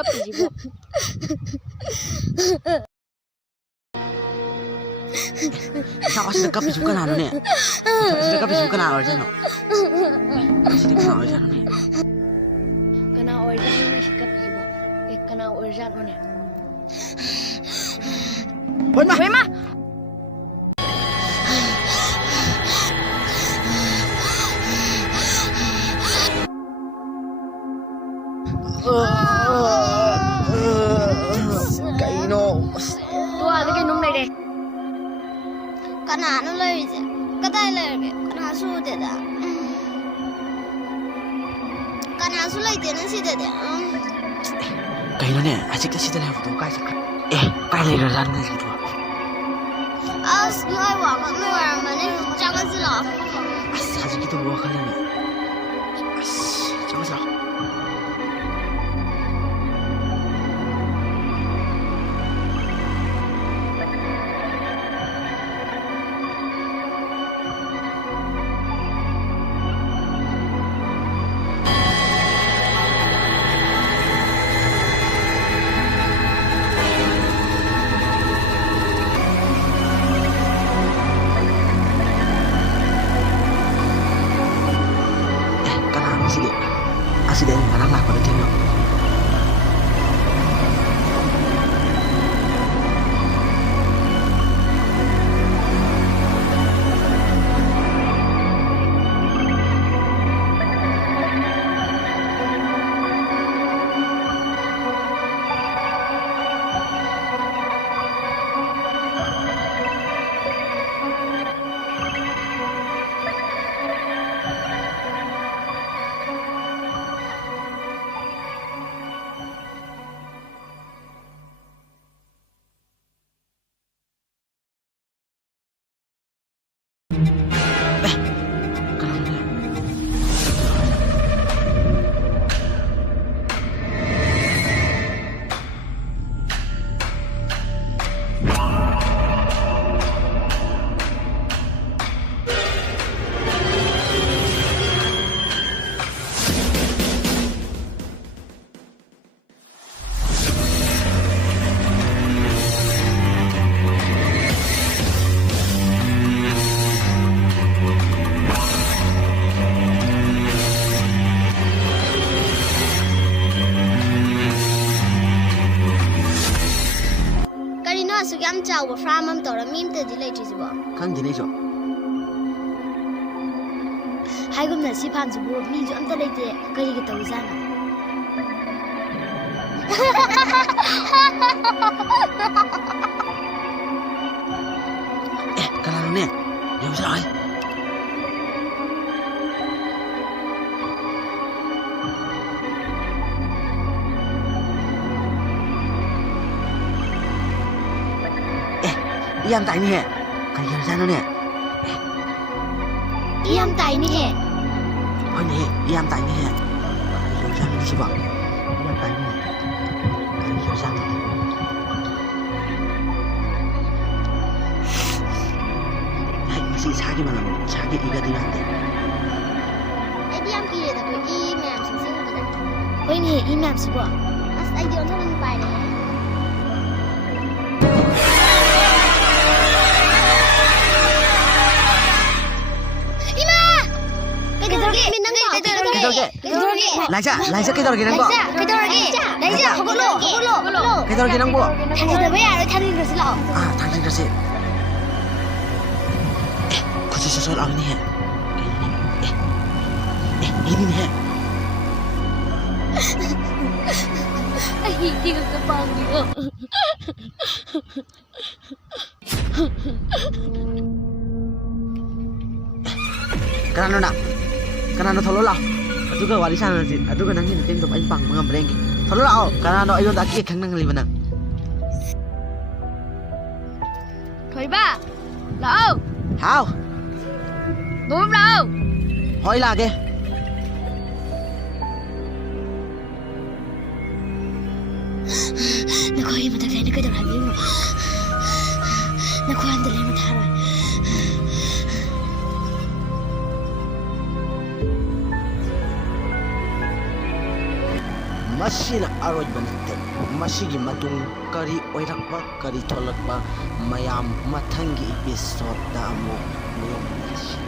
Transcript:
ꯀꯞꯄꯤꯁꯤꯕꯣ ꯏꯇꯥꯎ ꯑꯁꯤꯗ ꯀꯞꯄꯤꯁꯤꯕꯨ ꯀꯅꯥꯅꯣꯅꯦ ꯑꯁꯤꯗ ꯀꯞꯄꯤꯁꯤꯕꯨ ꯀꯅꯥ ꯑꯣꯏꯔꯖꯥꯠꯅꯣ ꯑꯁꯤꯗꯤ ꯀꯅꯥ ꯑꯣꯏꯔꯖꯥꯠꯅꯣꯅꯦ ꯀꯅꯥ ꯑꯣꯏꯔꯖꯥꯠꯅꯣꯅꯦ ꯁꯤ ꯀꯞꯄꯤꯁꯤꯕꯣ ꯀꯅꯥ ꯑꯣꯏꯔꯖꯥꯠꯅꯣꯅꯦ ꯍꯣꯏꯃ ꯍꯣꯏꯃ ꯀꯩꯅꯣ ꯇꯨꯋꯥꯜꯗ ꯀꯩꯅꯣꯝ ꯂꯩꯔꯦ ꯀꯅꯥꯅꯣ ꯂꯩꯔꯤꯁꯦ ꯀꯗꯥꯏ ꯂꯩꯔꯒꯦ ꯀꯅꯥꯁꯨ ꯎꯗꯦꯗ ꯀꯅꯥꯁꯨ ꯂꯩꯇꯦꯅ ꯁꯤꯗꯗꯤ ꯀꯩꯅꯣꯅꯦ ꯍꯧꯖꯤꯛꯇ ꯁꯤꯗ ꯂꯩꯍꯧꯕꯗꯣ ꯀꯥꯏ ꯆꯠꯈ꯭ꯔꯦ ꯀꯥꯏ ꯂꯩꯈ꯭ꯔꯖꯥꯠꯅꯣ ꯍꯧꯖꯤꯛꯇꯣ ꯑꯁ ꯅꯣꯏ ꯋꯥꯈꯜ ꯑꯣꯏꯔꯝꯃꯅꯤ ꯆꯪꯉꯁꯤ ꯂꯥꯛꯑꯣ ꯑꯁ ꯍꯧꯖꯤꯛꯀꯤꯗꯣ ꯋꯥꯈꯜꯅꯦ ꯑꯁ ꯆꯪꯉꯁꯤ ꯂꯥꯛꯑꯣ ꯑꯁꯤꯗ ꯑꯩꯅ ꯉꯔꯥꯡ ꯂꯥꯛꯄꯗ ꯊꯦꯡꯅꯕ ꯑꯁꯨꯛ ꯌꯥꯝ ꯆꯥꯎꯕ ꯐꯥꯔꯝ ꯑꯃ ꯇꯧꯔ ꯃꯤ ꯑꯃꯇꯗꯤ ꯂꯩꯇ꯭ꯔꯤꯁꯤꯕꯣ ꯈꯪꯗꯦꯅꯦ ꯑꯩꯁꯨ ꯍꯥꯏꯒꯨꯝꯅ ꯁꯤ ꯐꯥꯝꯁꯤꯕꯨ ꯃꯤꯁꯨ ꯑꯝꯇ ꯂꯩꯇꯦ ꯀꯔꯤꯒꯤ ꯇꯧꯔꯤꯖꯥꯠꯅꯣ ꯀꯅꯥꯅꯣꯅꯦ ꯌꯦꯡꯉꯨꯁꯤ ꯂꯥꯛꯑꯣ ꯌꯥꯝ ꯇꯥꯏꯅꯦꯍꯦ ꯀꯔꯤ ꯌꯦꯡꯖꯥꯠꯅꯣꯅꯦ ꯌꯥꯝ ꯇꯥꯏꯅꯦꯍꯦ ꯍꯣꯏꯅꯦꯍꯦ ꯌꯥꯝ ꯇꯥꯏꯅꯦꯍꯦ ꯀꯔꯤ ꯌꯦꯡꯖꯥꯠꯅꯣ ꯁꯤꯕꯣ ꯌꯥꯝ ꯇꯥꯏꯅꯦ ꯀꯔꯤ ꯌꯦꯡꯖꯥꯠꯅꯣ ꯃꯁꯤ ꯏꯁꯥꯒꯤ ꯃꯅꯝ ꯏꯁꯥꯒꯤ ꯏꯒꯗꯤ ꯌꯥꯝꯗꯦ ꯑꯩꯗꯤ ꯌꯥꯝ ꯀꯤꯔꯦꯗ ꯑꯩꯈꯣꯏ ꯏ ꯃꯌꯥꯝꯁꯤꯡꯁꯦ ꯎꯕꯗ ꯍꯣꯏꯅꯦ ꯏ ꯃꯌꯥꯝꯁꯤꯕꯣ ꯑꯁ ꯑꯩꯗꯤ ꯑꯣꯟꯊꯣꯛꯅ ꯄꯥꯏꯔꯦ ꯂꯥꯏꯖꯥ ꯀꯩꯗꯧꯔꯒꯦ ꯅꯪꯕꯣ ꯍꯧꯒꯠꯂꯣ ꯀꯩꯗꯧꯔꯒꯦ ꯅꯪꯕꯣ ꯊꯥꯡꯖꯤꯟꯗꯕ ꯌꯥꯔꯣꯏ ꯊꯥꯡꯖꯤꯟꯈ꯭ꯔꯁꯤ ꯂꯥꯛꯑꯣ ꯊꯥꯡꯖꯤꯟꯈ꯭ꯔꯁꯤ ꯈꯨꯠꯁꯤ ꯁꯣꯠ ꯂꯥꯎꯅꯤꯍꯦ 이리네. Hindi ka pangyo. Kanano na? Kanano tholo lao? Aduga wali sana sin. Aduga nang hin ting dum ay pang mga brengki. Tholo lao. Kanano ayon da ki khang nang liban. Thôi ba. Lao. Hao. Đúng đâu? Hỏi là kìa. Nó có im mà thật nó cái đầu làm gì mà. Nó có ăn từ lên mà tha rồi. ꯃꯁꯤꯅ ꯑꯔꯣꯏꯕ ꯅꯠꯇꯦ ꯃꯁꯤꯒꯤ ꯃꯇꯨꯡ ꯀꯔꯤ ꯑꯣꯏꯔꯛꯄ ꯀꯔꯤ ꯊꯣꯛꯂꯛꯄ ꯃꯌꯥꯝ ꯃꯊꯪꯒꯤ ꯏꯄꯤꯁꯣꯗꯇ ꯑꯃꯨꯛ ꯌꯦꯡꯃꯤꯟꯅꯁꯤ